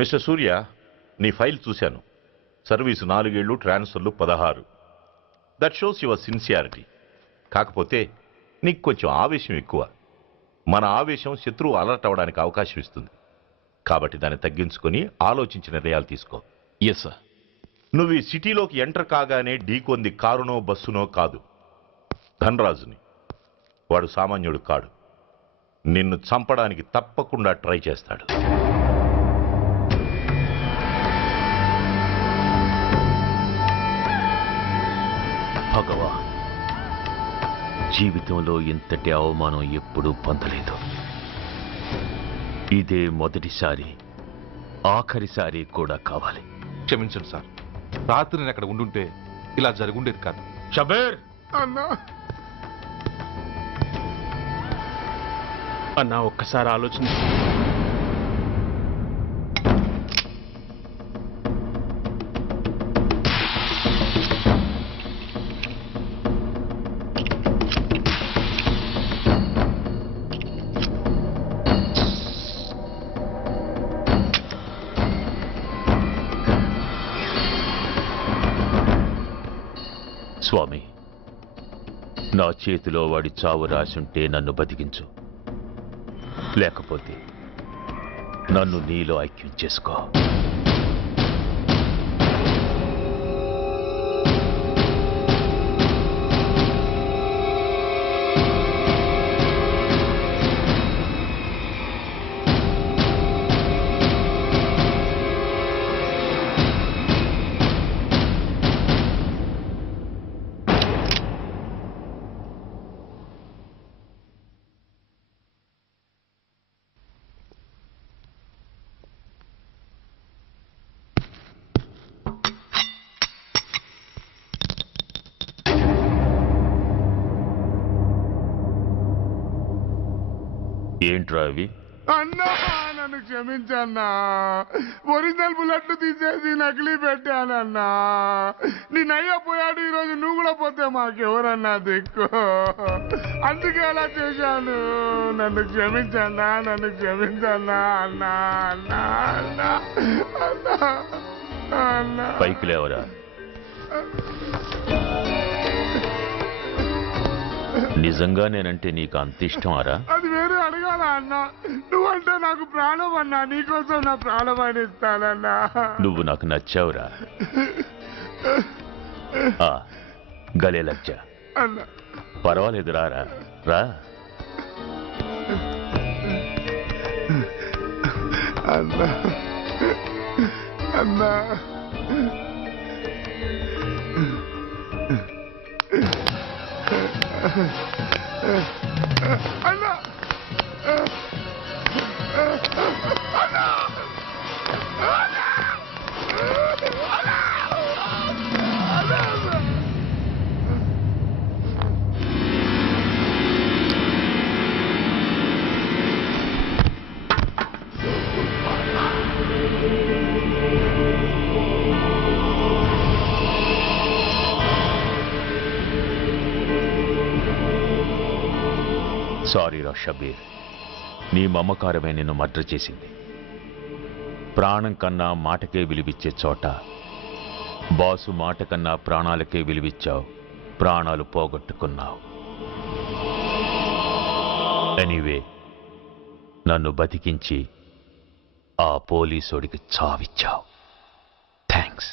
Mister సూర్య, నీ file చూశాను. Service 4 ఏళ్ళు, ట్రాన్స్ఫర్లు 16. That shows your sincerity. కాకపోతే నీకు కొంచెం ఆవేశం ఎక్కువ. మన ఆవేశం శత్రువు అలర్ట్ అవ్వడానికి అవకాశం ఇస్తుంది. కాబట్టి దాన్ని తగ్గించుకొని ఆలోచించిన నిర్ణయాలు తీసుకో. Yes sir. నువ్వు ఈ సిటీలోకి ఎంటర్ కాగానే ఢీకొంది కారునో బస్సునో కాదు, ధనరాజుని. వాడు సామాన్యుడు కాడు. నిన్ను చంపడానికి తప్పకుండా ట్రై చేస్తాడు. భగవా, జీవితంలో ఇంతటి అవమానం ఎప్పుడూ పొందలేదు. ఇదే మొదటిసారి, ఆఖరిసారి కూడా కావాలి. క్షమించండి సార్, రాత్రి నేను అక్కడ ఉండుంటే ఇలా జరుగుండేది కాదు. షబీర్ అన్నా అన్నా, ఒక్కసారి ఆలోచన. స్వామి, నా చేతిలో వాడి చావు రాసుంటే నన్ను బతికించు, లేకపోతే నన్ను నీలో ఐక్యం చేసుకో. ఏంట్రా అవి? అన్నా, నన్ను క్షమించన్నా. ఒరిజినల్ బుల్లెట్లు తీసేసి నకిలీ పెట్టానన్నా. నేనయ్యా పోయాడు, ఈరోజు నువ్వు కూడా పోతే మాకెవరన్నా దిక్కు. అందుకే అలా చేశాను. నన్ను క్షమించన్నా, నన్ను క్షమించన్నా అన్నా. అన్నా అన్నా అన్నా అన్నా. పైకి లేవరా. నిజంగా నేనంటే నీకు అంత ఇష్టమారా? అది వేరే అడగాల అన్నా. నువ్వంటే నాకు ప్రాణం అన్నా. నీకోసం నా ప్రాణమైన ఇస్తానన్నా. నువ్వు నాకు నచ్చావురా. గలే లజ్జ. అన్నా పర్వాలేదు, రారా రా. అన్నా అన్నా అన్నా అన్నా సారీ రా షబీర్, నీ మమకారమే నిన్ను మర్డర్ చేసింది. ప్రాణం కన్నా మాటకే విలువిచ్చే చోట బాసు మాట కన్నా ప్రాణాలకే విలువిచ్చావు. ప్రాణాలు పోగొట్టుకున్నావు. ఎనీవే, నన్ను బతికించి ఆ పోలీసోడికి చావిచ్చావు. థ్యాంక్స్.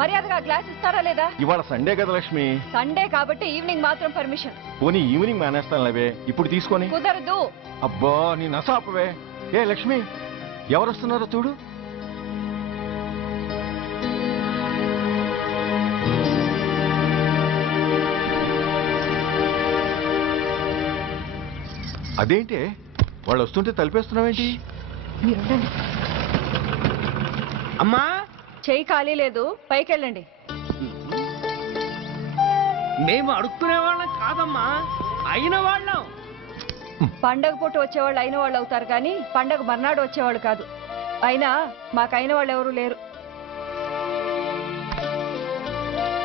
మర్యాదగా గ్లాస్ ఇస్తారా లేదా? ఇవాళ సండే కదా లక్ష్మి. సండే కాబట్టి ఈవినింగ్ మాత్రం పర్మిషన్. పోనీ ఈవినింగ్ మానేస్తానులేవే, ఇప్పుడు తీసుకొని. కుదరదు. అబ్బా, నీ నసాపవే. ఏ లక్ష్మి, ఎవరు వస్తున్నారో చూడు. అదేంటే వాళ్ళు వస్తుంటే తలిపేస్తున్నావేంటి? అమ్మా, చెయ్యి ఖాళీ లేదు, పైకెళ్ళండి. మేము అడుక్కునే వాళ్ళం కాదమ్మా, అయిన వాళ్ళం. పండగ పూట వచ్చేవాళ్ళు అయిన వాళ్ళు అవుతారు కానీ పండగ మర్నాడు వచ్చేవాళ్ళు కాదు. అయినా మాకైన వాళ్ళు ఎవరు లేరు.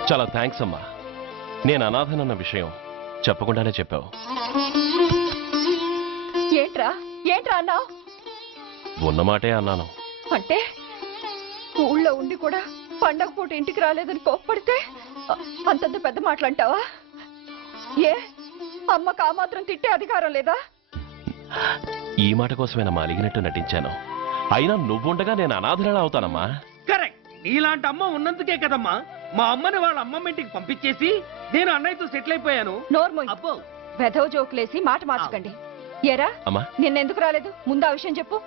చాలా థ్యాంక్స్ అమ్మా. నేను అనాథనన్న విషయం చెప్పకుండానే చెప్పావు. ఏంట్రా ఏంట్రా అన్నావు? ఉన్నమాటే అన్నాను. అంటే ఊళ్ళో ఉండి కూడా పండగ పూట ఇంటికి రాలేదని కోప్పడితే అంతంత పెద్ద మాటలంటావా? ఏ అమ్మకు ఆ మాత్రం తిట్టే అధికారం లేదా? ఈ మాట కోసమేనమ్మా అలిగినట్టు నటించాను. అయినా నువ్వుండగా నేను అనాథనలా అవుతానమ్మా. కరెక్ట్. నీలాంటి అమ్మ ఉన్నందుకే కదమ్మా మా అమ్మని వాళ్ళ అమ్మమ్మ ఇంటికి పంపించేసి నేను అన్నయ్యతో సెటిల్ అయిపోయాను. నోర్మోయ్, అబ్బో వెధవ జోకులేసి మాట మార్చకండి. ఏరా అమ్మా, నిన్నెందుకు రాలేదు? ముందు ఆ విషయం చెప్పు.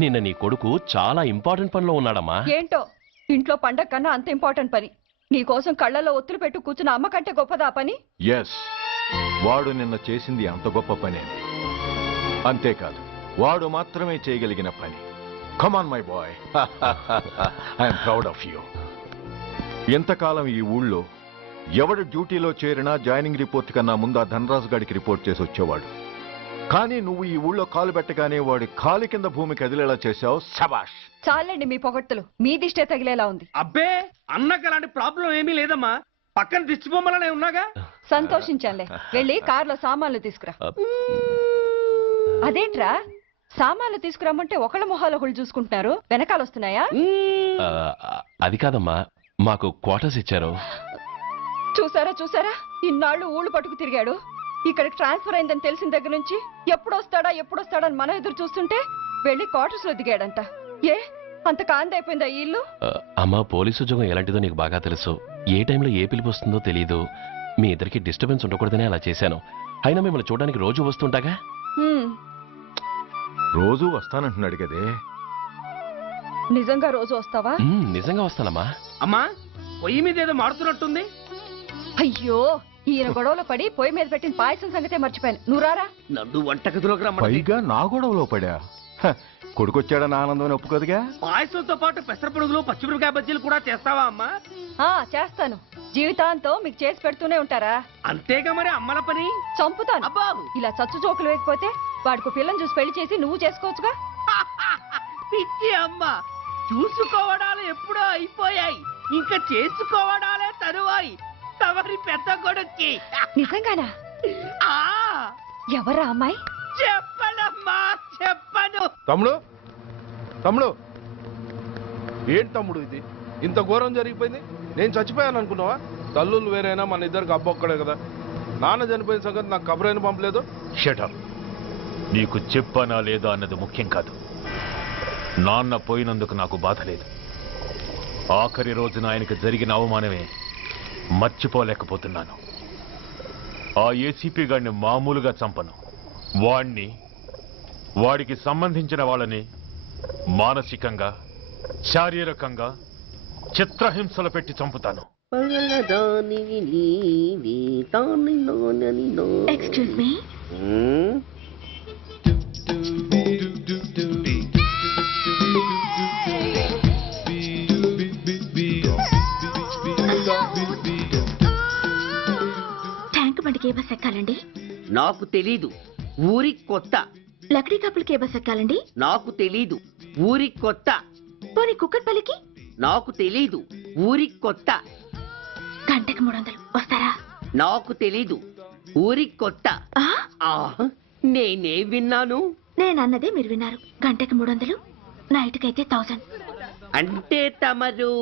నిన్న నీ కొడుకు చాలా ఇంపార్టెంట్ పనిలో ఉన్నాడమ్మా. ఏంటో ఇంట్లో పండగ కన్నా అంత ఇంపార్టెంట్ పని. నీకోసం కళ్ళల్లో ఒత్తులు పెట్టు కూర్చున్న అమ్మ కంటే గొప్పదా ఆ పని? ఎస్, వాడు నిన్న చేసింది అంత గొప్ప పనే. అంతేకాదు, వాడు మాత్రమే చేయగలిగిన పని. Come on my boy, I'm proud of you. ఎంతకాలం ఈ ఊళ్ళో ఎవడు డ్యూటీలో చేరినా జాయినింగ్ రిపోర్ట్ కన్నా ముందు ఆ ధనరాజు గారికి రిపోర్ట్ చేసి వచ్చేవాడు. కానీ నువ్వు ఈ ఊళ్ళో కాలు పెట్టగానే వాడి కాలి కింద భూమి కదిలేలా చేశావు. శబాష్. చాలండి మీ పొగట్టులు. మీ దిష్టే తగిలేలా ఉంది. అబ్బే అన్నకు అలాంటి ప్రాబ్లం ఏమీ లేదమ్మా. పక్కన దిష్టి బొమ్మలనే ఉన్నాగా. సంతోషించాలే. వెళ్ళి కార్లో సామాన్లు తీసుకురా. అదేంట్రా సామాన్లు తీసుకురామంటే ఒకళ్ళ మొహాలు ఒకళ్ళు చూసుకుంటున్నారు, వెనకాల వస్తున్నాయా? ఆ, అది కాదమ్మా, మాకు క్వార్టర్స్ ఇచ్చారు. చూసారా చూసారా, ఇన్నాళ్ళు ఊళ్ళు పట్టుకు తిరిగాడు. ఇక్కడికి ట్రాన్స్ఫర్ అయిందని తెలిసిన దగ్గర నుంచి ఎప్పుడొస్తాడని మనం ఎదురు చూస్తుంటే వెళ్ళి క్వార్టర్స్ లో దిగాడంట. ఏ అంత కాందైపోయిందా ఈ ఇల్లు? అమ్మా, పోలీసు ఉద్యోగం ఎలాంటిదో నీకు బాగా తెలుసు. ఏ టైంలో ఏ పిలుపు వస్తుందో తెలీదు. మీ ఇద్దరికి డిస్టర్బెన్స్ ఉండకూడదనే అలా చేశాను. అయినా మిమ్మల్ని చూడడానికి రోజు వస్తుంటాగా. రోజు వస్తానంటున్నాడు కదే. నిజంగా రోజు వస్తావా? నిజంగా వస్తానమ్మా. అమ్మా పొయ్యి మీద ఏదో మాడుతున్నట్టుంది. అయ్యో, ఈయన గొడవలో పడి పొయ్యి మీద పెట్టిన పాయసం సంగతే మర్చిపోయాను. నువ్వు రారా. నన్ను వంటగదిలోకి రమ్మని. పైగా నా గొడవలో పడా. కొడుకొచ్చాడని ఆనందం ఒప్పుకోదుగా. పాయసంతో పాటు పెసర పొడుగులు పచ్చిమిరపకాయ బజ్జీలు కూడా చేస్తావా అమ్మా? చేస్తాను. జీవితాంతం మీకు చేసి పెడుతూనే ఉంటారా? అంతేగా మరి అమ్మల పని. చంపుతాను. అబ్బా ఇలా చచ్చు జోకులు వేయకపోతే వాడికి పిల్లని చూసి పెళ్లి చేసి నువ్వు చేసుకోవచ్చుగా. పిచ్చి అమ్మ, చూసుకోవడాలు ఎప్పుడో అయిపోయాయి, ఇంకా చేసుకోవడాలే తరువాయి. తమరి పెద్ద కొడుక్కి. నిజంగానా? ఆ ఎవరా అమ్మాయి? చెప్పనమ్మా, చెప్పను. తమ్ముడు ఏంటి తమ్ముడు ఇది? ఇంత ఘోరం జరిగిపోయింది. నేను చచ్చిపోయాను అనుకున్నావా? తల్లులు వేరైనా మన ఇద్దరికి అబ్బొక్కడే కదా. నాన్న చనిపోయిన సంగతి నాకు కబురైన పంపలేదు. షటప్. నీకు చెప్పనా లేదా అన్నది ముఖ్యం కాదు. నాన్న పోయినందుకు నాకు బాధ లేదు. ఆఖరి రోజున ఆయనకు జరిగిన అవమానమే మర్చిపోలేకపోతున్నాను. ఆ ఏసీపీ గారిని మామూలుగా చంపను. వాడికి సంబంధించిన వాళ్ళని మానసికంగా, శారీరకంగా చిత్రహింసలు పెట్టి చంపుతాను. Excuse me. ట్యాంక్ బండికి ఏ బస్ ఎక్కాలండి? నాకు తెలీదు, ఊరి కొత్త. లక్డీ కప్పులకి ఏ బస్ ఎక్కాలండి? నాకు తెలీదు, ఊరి కొత్త. పోనీ కుక్కట్పల్లికి? నాకు తెలీదు, ఊరి కొత్త. గంటకి 300 వస్తారా? నాకు తెలీదు, ఊరి కొత్త. నేనే విన్నాను. నేను అన్నదే మీరు విన్నారు. గంటకి 300, నైట్కి అయితే 1000. అంటే తమరు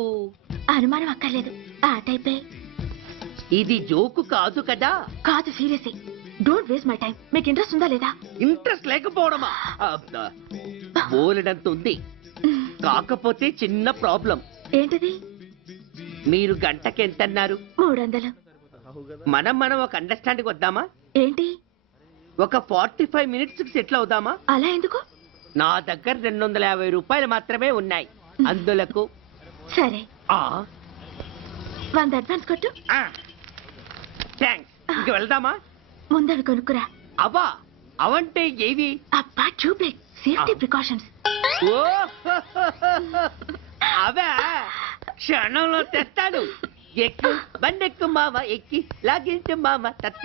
అనుమానం అక్కర్లేదు, ఆ టైపే. ఇది జోకు కాదు కదా? కాదు, serious. Don't waste my time. మీకు ఇంట్రెస్ట్ ఉందా లేదా? ఇంట్రెస్ట్ లేకపోవడమా? బోలెడంత ఉంది. కాకపోతే చిన్న ప్రాబ్లం. ఏంటిది? మీరు గంటకి ఎంతన్నారు? 300. మనం ఒక అండర్స్టాండింగ్ వద్దామా? ఏంటి? ఒక 45 మినిట్స్ కి సెటిల్ అవుదామా? అలా ఎందుకు? నా దగ్గర 250 రూపాయలు మాత్రమే ఉన్నాయి. అందులకు సరే, 100 అడ్వాన్స్ కొట్టు. థ్యాంక్స్. ఇంక వెళ్దామా? ముందవి కొనుక్కురా. అబ్బా, అవంటే ఏవి? అబ్బా, ట్యూబ్లైట్, సేఫ్టీ ప్రికాషన్స్. అవే క్షణంలో తెస్తాను. ఎక్కు, బండెక్కు మామ, ఎక్కి లాగించు మామ. తత్త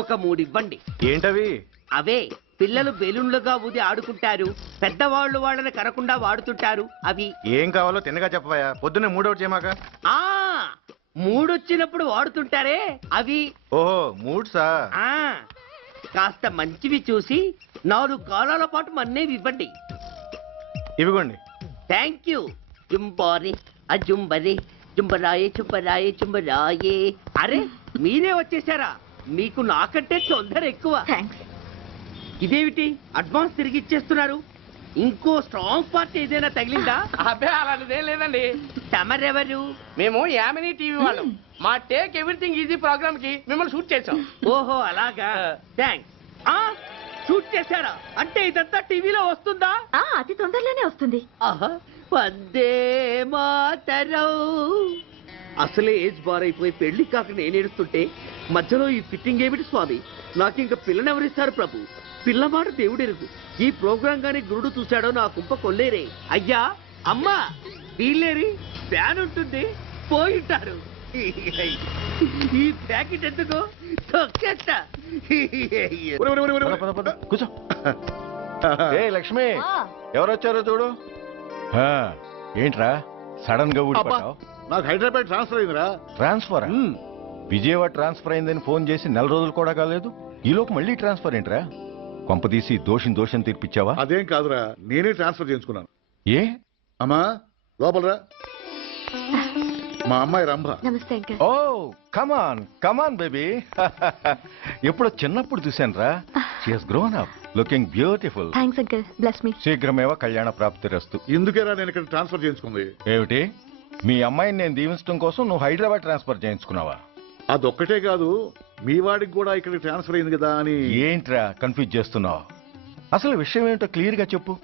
ఒక 3 ఇవ్వండి. ఏంటవి? అవే పిల్లలు బెలూన్లుగా ఊది ఆడుకుంటారు, పెద్దవాళ్ళు వాళ్ళని కరకుండా వాడుతుంటారు. అవి ఏం కావాలో తిన్నగా చెప్పవయ్యా, పొద్దున్నే మూడోటి చేయమాక. ఆ మూడొచ్చినప్పుడు వాడుతుంటారే అవి. ఓహో మూడ్సా? ఆ కాస్త మంచివి చూసి 4 కాలాల పాటు మన్నేవి ఇవ్వండి. ఇవిగోండి. Thank you. జుంబారి అజుంబరి జుంబరాయే చుంబరాయే చుంబరాయే. అరే మీరే వచ్చేసారా? మీకు నాకంటే తొందర ఎక్కువ. ఇదేమిటి అడ్వాన్స్ తిరిగి ఇచ్చేస్తున్నారు? ఇంకో స్ట్రాంగ్ పార్టీ ఏదైనా తగిలిందా? అబ్బే అలాంటిదేం లేదండి. తమరెవరు? మేము యామినీ టీవీ వాళ్ళం. మా టేక్ ఎవ్రీథింగ్ ఈజీ ప్రోగ్రామ్ కి మిమ్మల్ని షూట్ చేసాం. ఓహో అలాగా, థ్యాంక్స్. షూట్ చేశారా? అంటే ఇదంతా టీవీలో వస్తుందా? అతి తొందరలోనే వస్తుంది. ఆహా వందే మాతరం. అసలే ఏజ్ బార్ అయిపోయి పెళ్లి కాక నేను ఏడుస్తుంటే మధ్యలో ఈ ఫిట్టింగ్ ఏమిటి స్వామి? నాకింక పిల్లనెవరిస్తారు ప్రభు? పిల్లవాడు దేవుడెరుగు. ఈ ప్రోగ్రాం గాని గురుడు చూశాడో నా కుంప కొల్లేరే. అయ్యా అమ్మా వీళ్ళేరి, ఫ్యాన్ ఉంటుంది పోయింటారు. ఈ ప్యాకెట్ ఎందుకు తొక్కేస్తా. కూర్చో. ఏ లక్ష్మి, ఎవరొచ్చారో చూడు. ఏంట్రా సడన్ గా ఊడిపడ్డావు? నాకు హైదరాబాద్ ట్రాన్స్ఫర్ అయిందిరా. ట్రాన్స్ఫర్? విజయవాడ ట్రాన్స్ఫర్ అయిందని ఫోన్ చేసి 4 రోజులు కూడా కాలేదు, ఈలోపు మళ్ళీ ట్రాన్స్ఫర్ ఏంట్రా? కొంపదీసి దోషం తీర్పిచ్చావా? అదేం కాదురా, నేనే ట్రాన్స్ఫర్ చేయించుకున్నాను. ఏ అమ్మా లోపలరా. మా అమ్మాయి రంభ. నమస్తే అంకల్. ఓ కమాన్ బేబీ. ఎప్పుడో చిన్నప్పుడు చూశాను రా. She has grown up, looking beautiful. Thanks uncle, bless me. శీఘ్రమేవ కళ్యాణ ప్రాప్తిరస్తు. ఇందుకేరా నేను ఇక్కడ ట్రాన్స్ఫర్ చేయించుకుంది. ఏమిటి, మీ అమ్మాయిని నేను దీవించడం కోసం నువ్వు హైదరాబాద్ ట్రాన్స్ఫర్ చేయించుకున్నావా? అదొక్కటే కాదు, మీ వాడికి కూడా ఇక్కడ ట్రాన్స్ఫర్ అయింది కదా అని. ఏంట్రా కన్ఫ్యూజ్ చేస్తున్నావు? అసలు విషయం ఏంటో క్లియర్ గా చెప్పు.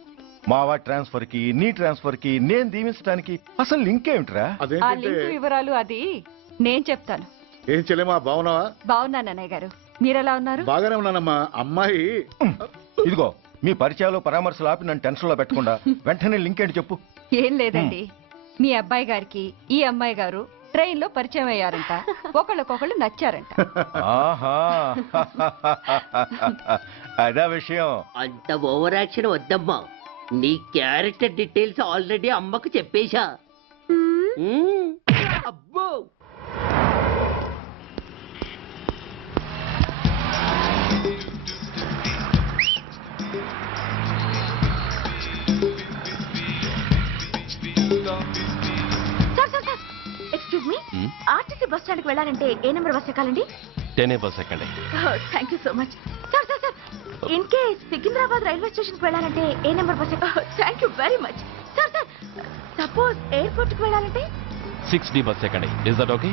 మా వాడి ట్రాన్స్ఫర్ కి నీ ట్రాన్స్ఫర్ కి నేను దీవించడానికి అసలు లింక్ ఏమిట్రా? ఆ లింక్ వివరాలు అది నేను చెప్తాను. ఏం చెల్లెమా, బాగున్నావా? బాగున్నాను అన్నయ్య గారు, మీరెలా ఉన్నారు? బాగానే ఉన్నానమ్మా. అమ్మాయి ఇదిగో మీ పరిచయాలు పరామర్శలు ఆపి నన్ను టెన్షన్ లో పెట్టకుండా వెంటనే లింక్ ఏంటి చెప్పు. ఏం లేదండి, మీ అబ్బాయి గారికి ఈ అమ్మాయి గారు ట్రైన్ లో పరిచయం అయ్యారంట, ఒకళ్ళకొకళ్ళు నచ్చారంట. ఆహా అదా విషయం. అంత ఓవర్ యాక్షన్ వద్దమ్మా. నీ క్యారెక్టర్ డీటెయిల్స్ ఆల్రెడీ అమ్మకు చెప్పేశా. అబ్బో excuse me, RTC bus stand కి వెళ్ళాలంటే ఏ నెంబర్ బస్ ఎక్కాలండి? 10 బస్ ఎక్కండి. Thank you so much. Sir in case Secunderabad railway station కి వెళ్ళాలంటే ఏ నెంబర్ బస్ ఎక్కాలి? Thank you very much. Sir suppose airport కి వెళ్ళాలంటే 6D బస్ ఎక్కండి. Is that okay?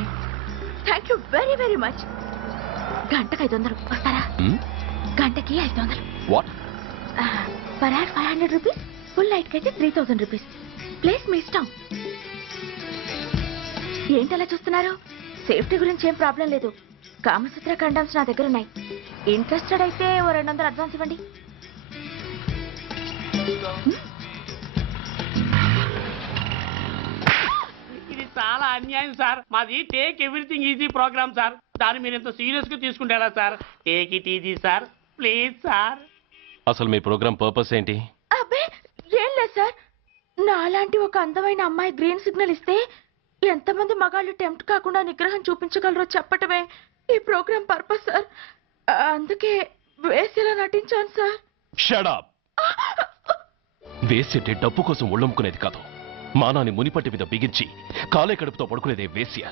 Thank you very very much. గంటకి 500 వస్తారా? గంటకి 500. What? Per hour 500 rupees, full night కి అయితే 3000 రూపీస్. ప్లేస్ మీ ఇష్టం. ఏంటలా చూస్తున్నారు? సేఫ్టీ గురించి ఏం ప్రాబ్లం లేదు. కామసూత్ర కండమ్స్ నా దగ్గర ఉన్నాయి. ఇంట్రెస్టెడ్ అయితే ఓ 200 అడ్వాన్స్ ఇవ్వండి. ఇది చాలా అన్యాయం సార్. మాది take everything easy program sir. దాన్ని మీరు ఎంత సీరియస్ గా తీసుకుంటారా sir? Take it easy sir, please sir. అసలు మీ ప్రోగ్రామ్ పర్పస్ ఏంటి? అబ్బే ఏం లేదు సార్, నాలాంటి ఒక అందమైన అమ్మాయి గ్రీన్ సిగ్నల్ ఇస్తే ఎంతమంది మగాళ్ళు టెంప్ట్ కాకుండా నిగ్రహం చూపించగలరో చెప్పటమే ఈ ప్రోగ్రామ్ పర్పస్ సార్. అందుకే వేసేలా నటించాను సార్. Shut up. వేసేటే డబ్బు కోసం ఒళ్ళొమ్ముకునేది కాదు. మానాన్ని మునిపట్టి మీద బిగించి కాలే కడుపుతో పడుకునేదే వేశ్య.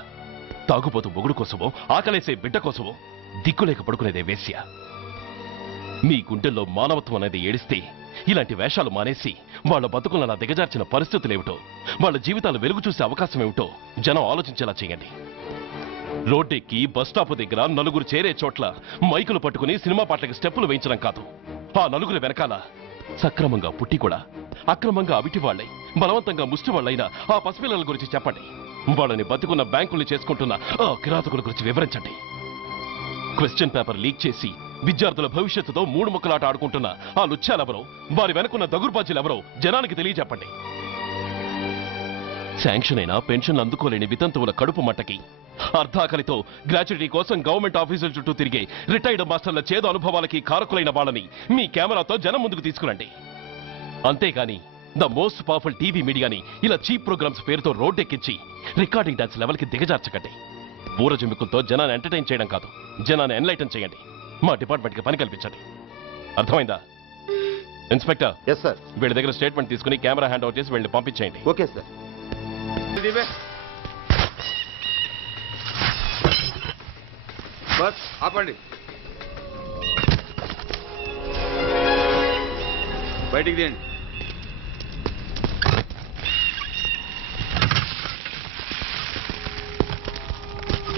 తాగుపోతూ మొగుడు కోసమో ఆకలేసే బిడ్డ కోసమో దిక్కులేక పడుకునేదే వేశ్య. మీ గుండెల్లో మానవత్వం అనేది ఏడిస్తే ఇలాంటి వేషాలు మానేసి వాళ్ళ బతుకులను అలా దిగజార్చిన పరిస్థితులేమిటో, వాళ్ళ జీవితాలు వెలుగు చూసే అవకాశం ఏమిటో జనం ఆలోచించేలా చేయండి. రోడ్డెక్కి బస్టాప్ దగ్గర నలుగురు చేరే చోట్ల మైకులు పట్టుకుని సినిమా పాటలకి స్టెప్పులు వేయించడం కాదు. ఆ నలుగురు వెనకాల సక్రమంగా పుట్టి కూడా అక్రమంగా అవిటి వాళ్ళై బలవంతంగా ముష్టి వాళ్ళైన ఆ పసిపిల్లల గురించి చెప్పండి. వాళ్ళని బతుకున్న బ్యాంకుల్ని చేసుకుంటున్న ఆ కిరాతకుల గురించి వివరించండి. క్వశ్చన్ పేపర్ లీక్ చేసి విద్యార్థుల భవిష్యత్తుతో 3 ముక్కలాట ఆడుకుంటున్న ఆ లుచ్చాలెవరో, వారి వెనుకున్న దగుర్బాజీలెవరో జనానికి తెలియజెప్పండి. శాంక్షన్ అయినా పెన్షన్లు అందుకోలేని వితంతువుల కడుపు మట్టకి అర్ధాకలితో గ్రాట్యుటీ కోసం గవర్నమెంట్ ఆఫీసుల చుట్టూ తిరిగే రిటైర్డ్ మాస్టర్ల చేదు అనుభవాలకి కారకులైన వాళ్ళని మీ కెమెరాతో జనం ముందుకు తీసుకురండి. అంతేగాని ద మోస్ట్ పవర్ఫుల్ టీవీ మీడియాని ఇలా చీప్ ప్రోగ్రామ్స్ పేరుతో రోడ్డెక్కించి రికార్డింగ్ డాన్స్ లెవెల్కి దిగజార్చకండి. ఊరజుమ్మికులతో జనాన్ని ఎంటర్టైన్ చేయడం కాదు, జనాన్ని ఎన్లైటన్ చేయండి. మా డిపార్ట్మెంట్కి పని కల్పించండి. అర్థమైందా? ఇన్స్పెక్టర్. Yes sir. వీళ్ళ దగ్గర స్టేట్మెంట్ తీసుకుని కెమెరా హ్యాండ్ అవుట్ చేసి వీళ్ళని పంపించేయండి. Okay sir. బస్ ఆపండి. బయటికి తీయండి.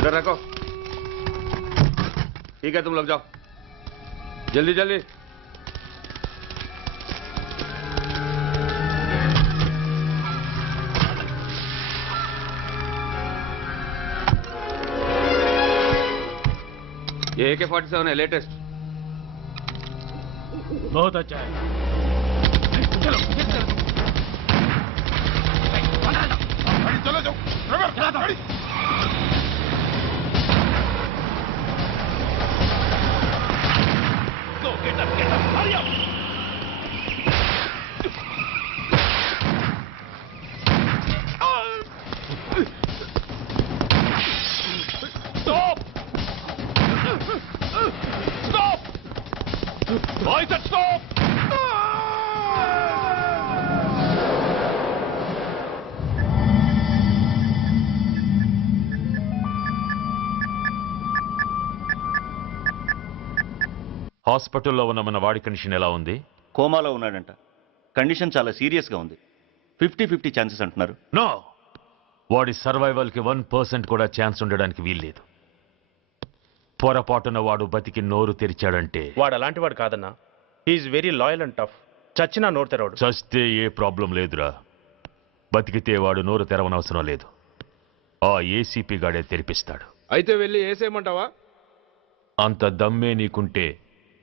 इधर रखो. ठीक है, तुम लोग जाओ जल्दी जल्दी. ये AK-47 है, लेटेस्ट. बहुत अच्छा है. चलो चलो जाओ. Get up, hurry up! Stop! Stop! I said stop! హాస్పిటల్లో ఉన్న మన వాడి కండిషన్ ఎలా ఉంది? కోమాలో ఉన్నాడంట. కండిషన్ చాలా సీరియస్గా ఉంది. 50-50 ఛాన్సెస్ అంటున్నారు. నో, వాడి సర్వైవల్కి 1% కూడా ఛాన్స్ ఉండడానికి వీల్లేదు. పొరపాటున వాడు బతికి నోరు తెరిచాడంటే వాడు అలాంటి వాడు కాదన్నా. He is very loyal and tough. చచ్చినా నోరు తెరవడు. చస్తే ఏ ప్రాబ్లం లేదురా. బతికితే వాడు నోరు తెరవనవసరం లేదు. ఆ ఏసీపీ గాడే తెరిపిస్తాడు. అయితే వెళ్ళి ఏసేయమంటావా? అంత దమ్మే నీకుంటే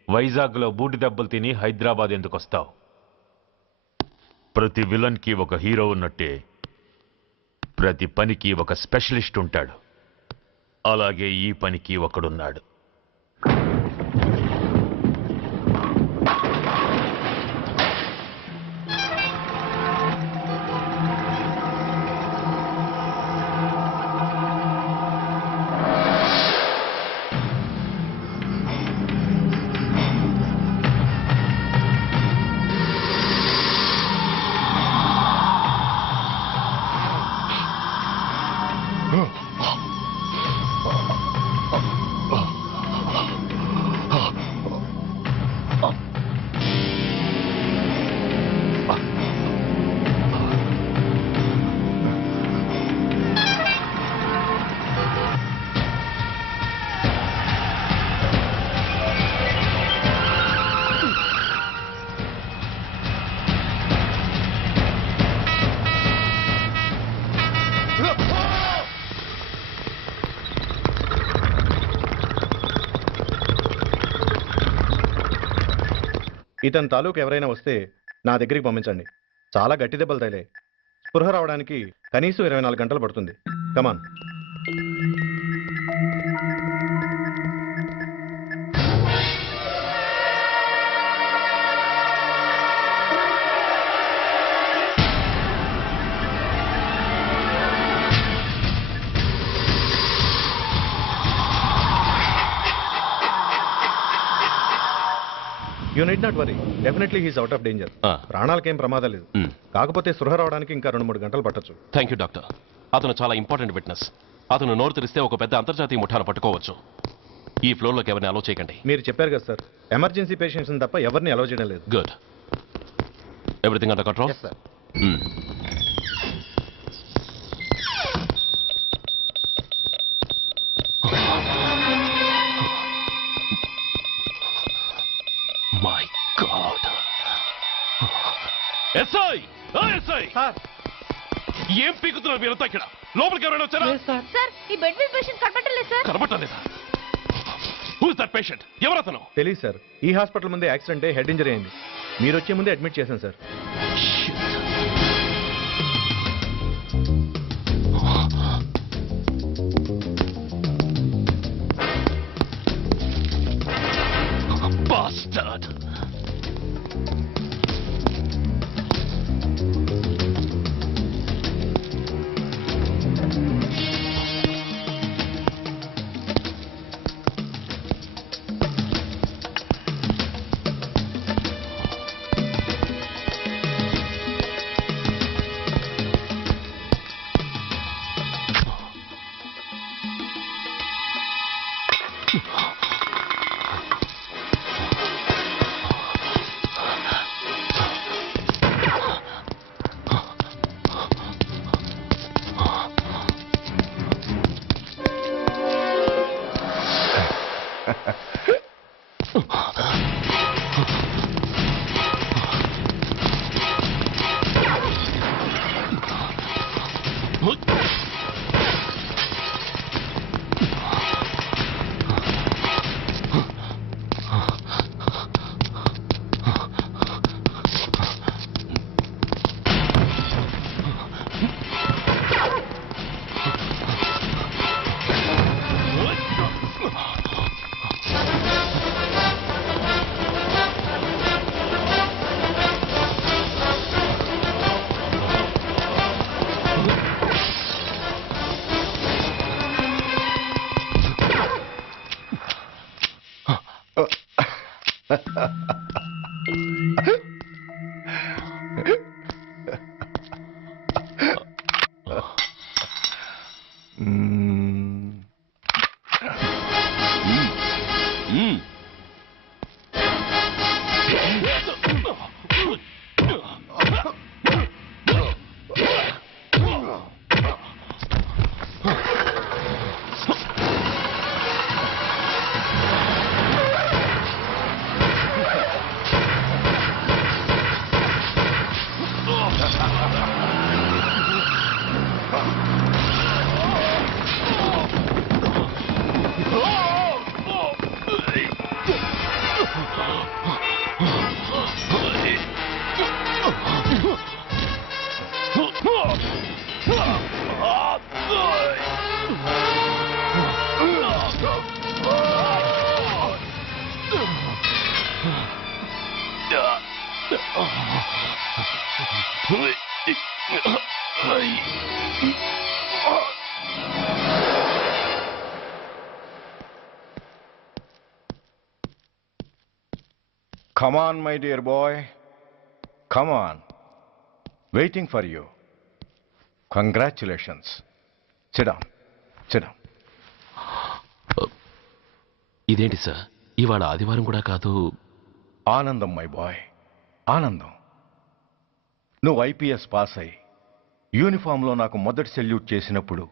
వైజాగ్లో బూటి దెబ్బలు తిని హైదరాబాద్ ఎందుకు వస్తావు? ప్రతి విలన్కి ఒక హీరో ఉన్నట్టే ప్రతి పనికి ఒక స్పెషలిస్ట్ ఉంటాడు. అలాగే ఈ పనికి ఒకడున్నాడు. ఇతని తాలూకు ఎవరైనా వస్తే నా దగ్గరికి పంపించండి. చాలా గట్టి దెబ్బలు తగిలాయి. స్పృహ రావడానికి కనీసం 24 గంటలు పడుతుంది. Come on. You need not worry. Definitely he's out of danger. ప్రాణాలకేం ప్రమాదం లేదు. కాకపోతే స్పృహ రావడానికి ఇంకా 2-3 గంటలు పట్టొచ్చు. Thank you doctor. అతను చాలా ఇంపార్టెంట్ విట్నెస్. అతను నోరు తెరిస్తే ఒక పెద్ద అంతర్జాతీయ ముఠాను పట్టుకోవచ్చు. ఈ ఫ్లోర్లోకి ఎవరిని అలో చేయకండి. మీరు చెప్పారు కదా సార్, ఎమర్జెన్సీ పేషెంట్స్ తప్ప ఎవరిని అలో చేయడం లేదు. Good. Everything under control? My God. SI! SI! ఏం పీకుతున్నారు మీరంతా ఇక్కడ? లోపలికి ఎవరైనా వచ్చారా? సార్, ఈ బెడ్ మీద పేషెంట్ కనబట్టలేదు సార్. కనబట్టలేదా? Who is that patient? ఎవరు అతను? తెలియదు సార్. ఈ హాస్పిటల్ ముందే యాక్సిడెంట్ అయ్యి హెడ్ ఇంజరీ అయింది. మీరు వచ్చే ముందే అడ్మిట్ చేశాను sir. Come on, my dear boy. Come on. Waiting for you. Congratulations. Sit down. Sit down. ఇదేంటి సార్ ఇవాళ ఆదివారం కూడా కాదు. ఆనందం మై బాయ్, ఆనందం. నువ్వు ఐపీఎస్ పాస్ అయి యూనిఫామ్లో నాకు మొదటి సెల్యూట్ చేసినప్పుడు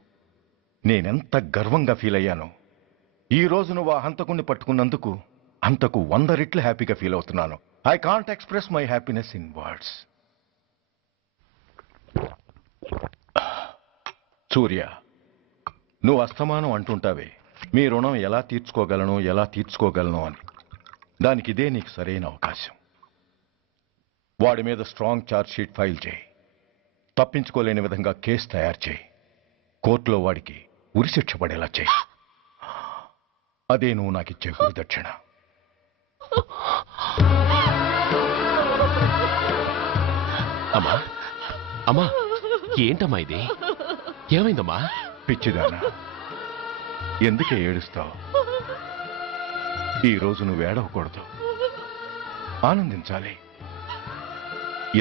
నేనెంత గర్వంగా ఫీల్ అయ్యానో, ఈ రోజు నువ్వు ఆ హంతకుణ్ణి పట్టుకున్నందుకు అంతకు 100 రెట్లు హ్యాపీగా ఫీల్ అవుతున్నాను. I can't express my happiness in words. Surya, నువ్వు అస్తమానం అంటుంటావే మీ రుణం ఎలా తీర్చుకోగలను అని. దానికి ఇదే నీకు సరైన అవకాశం. వాడి మీద స్ట్రాంగ్ ఛార్జ్ షీట్ ఫైల్ చేయి. తప్పించుకోలేని విధంగా కేసు తయారు చేయి. కోర్టులో వాడికి ఉరిశిక్ష పడేలా చేయి. అదే నువ్వు నాకు ఇచ్చే గురుదక్షిణ. అమ్మా అమ్మా, ఏంటమ్మా ఇది? ఏమైందమ్మా? పిచ్చిదానా, ఎందుకే ఏడుస్తావు? ఈరోజు నువ్వు ఏడవకూడదు, ఆనందించాలి.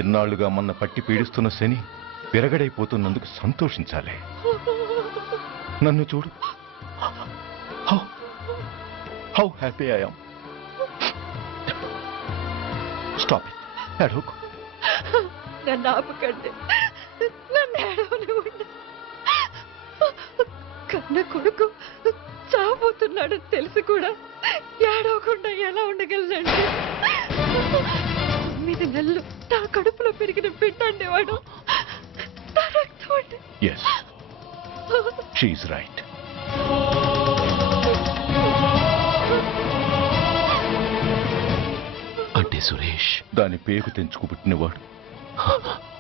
ఇన్నాళ్లుగా మన పట్టి పీడిస్తున్న శని విరగడైపోతున్నందుకు సంతోషించాలి. నన్ను చూడు, how happy I am. Stop it, ఏడవకు. నన్ను ఆపకండి, నన్ను ఏడవనివ్వండి. కన్న కొడుకు చావబోతున్నాడు తెలిసి కూడా ఏడవకుండా ఎలా ఉండగలనండి? 9 నెలలు నా కడుపులో పెరిగిన బిడ్డ అండేవాడు. నా రక్తం అండి. Yes, she's right. అంటే సురేష్ దాని పేగు తెంచుకు పుట్టినవాడు.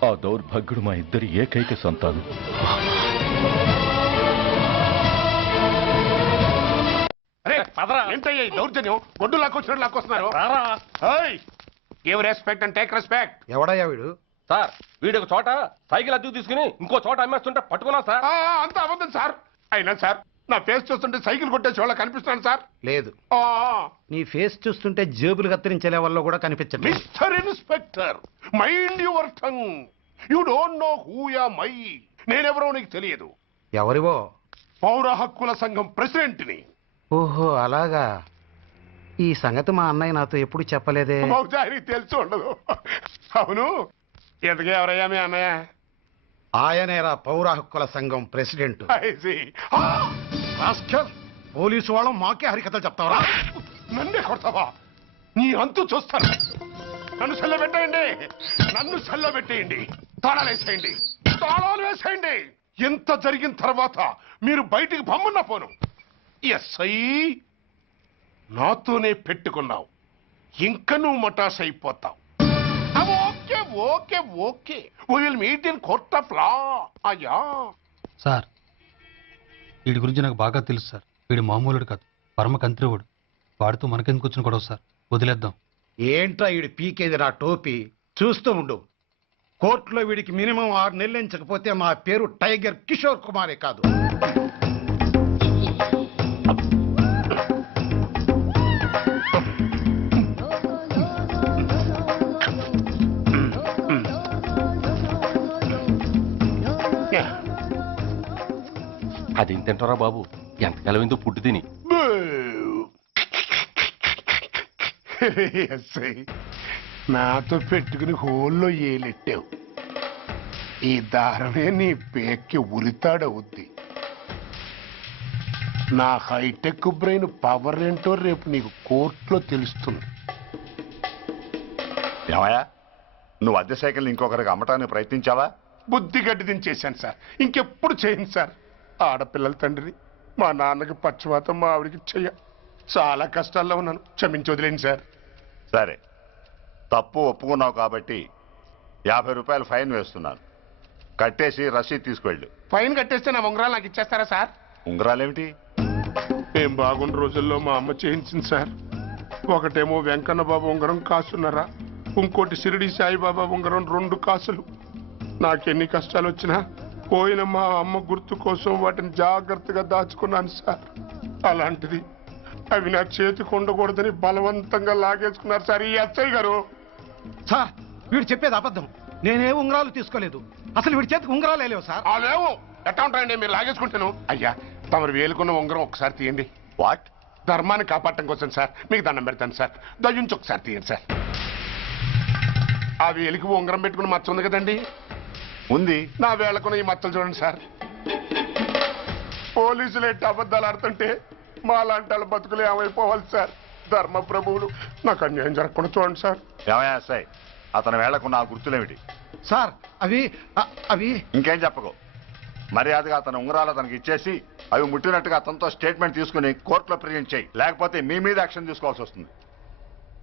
ఆ దౌర్భాగ్యుడు మా ఇద్దరి ఏకైక సంతానం. ఏంటయ్యా ఈ దౌర్జన్యం? గొడ్డు లాక్కొచ్చినట్టు లాక్కొస్తున్నారు. Give respect and take respect. ఎవడయ్యా వీడు? సార్, వీడు ఒక చోట సైకిల్ అద్దెకు తీసుకుని ఇంకో చోట అమ్మేస్తుంటే పట్టుకున్నా సార్. అంత అబద్ధం సార్. అయినా సార్, నా ఫేస్ చూస్తుంటే సైకిల్ కొట్టేసి వాళ్ళ కనిపిస్తున్నాను సార్. లేదు, నీ ఫేస్ చూస్తుంటే జేబులు కత్తిరించే లెవెల్లో కూడా కనిపించట్లేదు. Mister inspector, mind your tongue. You don't know who am I. నేనెవరో నీకు తెలియదు. ఎవరివో? పౌర హక్కుల సంఘం ప్రెసిడెంట్ని. ఓహో, అలాగా. ఈ సంగతి మా అన్నయ్య నాతో ఎప్పుడు చెప్పలేదే. బహుశా ఆయనకి తెలిసి ఉండదు. అవును, ఎదుగే ఎవరయ్యా మీ అన్నయ్య? ఆయనేరా పౌర హక్కుల సంఘం ప్రెసిడెంట్. పోలీసు వాళ్ళం మాకే హరికథలు చెప్తావరా? నన్నే కొడతావా? నీ అంతు చూస్తాను. నన్ను సెల్ల పెట్టేయండి, నన్ను సెల్ల పెట్టేయండి. తాళాలు వేసేయండి, తాళాలు వేసేయండి. ఎంత జరిగిన తర్వాత మీరు బయటికి పమ్మున్నా పోను. ఎస్ఐ, నాతోనే పెట్టుకున్నావు, ఇంక నువ్వు మటాస్ అయిపోతావు. Okay okay okay, we will meet in court of law. అయ్యా సార్, వీడి గురించి నాకు బాగా తెలుసు సార్. వీడు మామూలుడు కాదు, పరమ కంత్రివుడు. వాడితో మనకెందుకు వచ్చిన గొడవ సార్? వదిలేద్దాం. ఏంట్రా వీడి పీకేది నా టోపీ? చూస్తూ ఉండు. కోర్టులో వీడికి మినిమం 6 నెలలు ఎంచకపోతే మా పేరు టైగర్ కిషోర్ కుమారే కాదు. అదేం తింటారా బాబు? ఎంతకాలం ఎందుకు పుట్టి తిని. ఎస్ఐ, నాతో పెట్టుకుని హోల్లో ఏలెట్టావు. ఈ దారమే నీ పేక్కి ఉరితాడవుద్ది. నా హైటెక్ బ్రెయిన్ పవర్ ఏంటో రేపు నీకు కోర్టులో తెలుస్తుంది. ఏమయ్యా, నువ్వు అద్దె సైకిల్ ఇంకొకరికి అమ్మటానికి ప్రయత్నించావా? బుద్ధి గడ్డి దించేశాను సార్, ఇంకెప్పుడు చేయను సార్. ఆడపిల్లల తండ్రిని, మా నాన్నకి పక్షవాతం, మా ఆవిడికి చెయ్య. చాలా కష్టాల్లో ఉన్నాను, క్షమించి వదిలేండి సార్. సరే, తప్పు ఒప్పుకున్నావు కాబట్టి 50 రూపాయలు ఫైన్ వేస్తున్నాను. కట్టేసి రసీదు తీసుకువెళ్ళు. ఫైన్ కట్టేస్తే నా ఉంగరాలు నాకు ఇచ్చేస్తారా సార్? ఉంగరాలేమిటి? ఏం బాగున్న రోజుల్లో మా అమ్మ చేయించింది సార్. ఒకటేమో వెంకన్న బాబు ఉంగరం కాసున్నరా, ఇంకోటి షిరిడి సాయిబాబా ఉంగరం 2 కాసులు. నాకెన్ని కష్టాలు వచ్చినా పోయిన మా అమ్మ గుర్తు కోసం వాటిని జాగ్రత్తగా దాచుకున్నాను సార్. అలాంటిది అవి నా చేతికి ఉండకూడదని బలవంతంగా లాగేసుకున్నారు సార్ ఈ ఎస్ఐ గారు. సార్ వీడు చెప్పేది అబద్ధం. నేనే ఉంగరాలు తీసుకోలేదు. అసలు వీడి చేతికి ఉంగరాలు లేవు సార్. లేవు. ఎట్లా ఉంటాయండి మీరు లాగేసుకుంటాను. అయ్యా తమరు వేలుకున్న ఉంగరం ఒకసారి తీయండి. వాట్? ధర్మాన్ని కాపాడటం కోసం సార్. మీకు దండం పెడతాను సార్. దయ్యుంచి ఒకసారి తీయండి సార్. ఆ వేలికి ఉంగరం పెట్టుకుని మచ్చ ఉంది కదండి. ఉంది. నా వేళకున్న ఈ మచ్చలు చూడండి సార్. పోలీసులు ఎట్టి అబద్ధాలు ఆడుతుంటే మా లాంటి వాళ్ళ బతుకులు ఏమైపోవాలి సార్. ధర్మ ప్రభువులు నాకు అన్యాయం జరగకుండా చూడండి సార్. ఏమయ్యా సార్, అతని వేళ్లకున్న ఆ గుర్తులేమిటి? సార్ అవి ఇంకేం చెప్పకు. మర్యాదగా అతని ఉంగరాలు అతనికి ఇచ్చేసి అవి ముట్టినట్టుగా అతనితో స్టేట్మెంట్ తీసుకుని కోర్టులో ప్రజెంట్ చేయి. లేకపోతే మీ మీద యాక్షన్ తీసుకోవాల్సి వస్తుంది.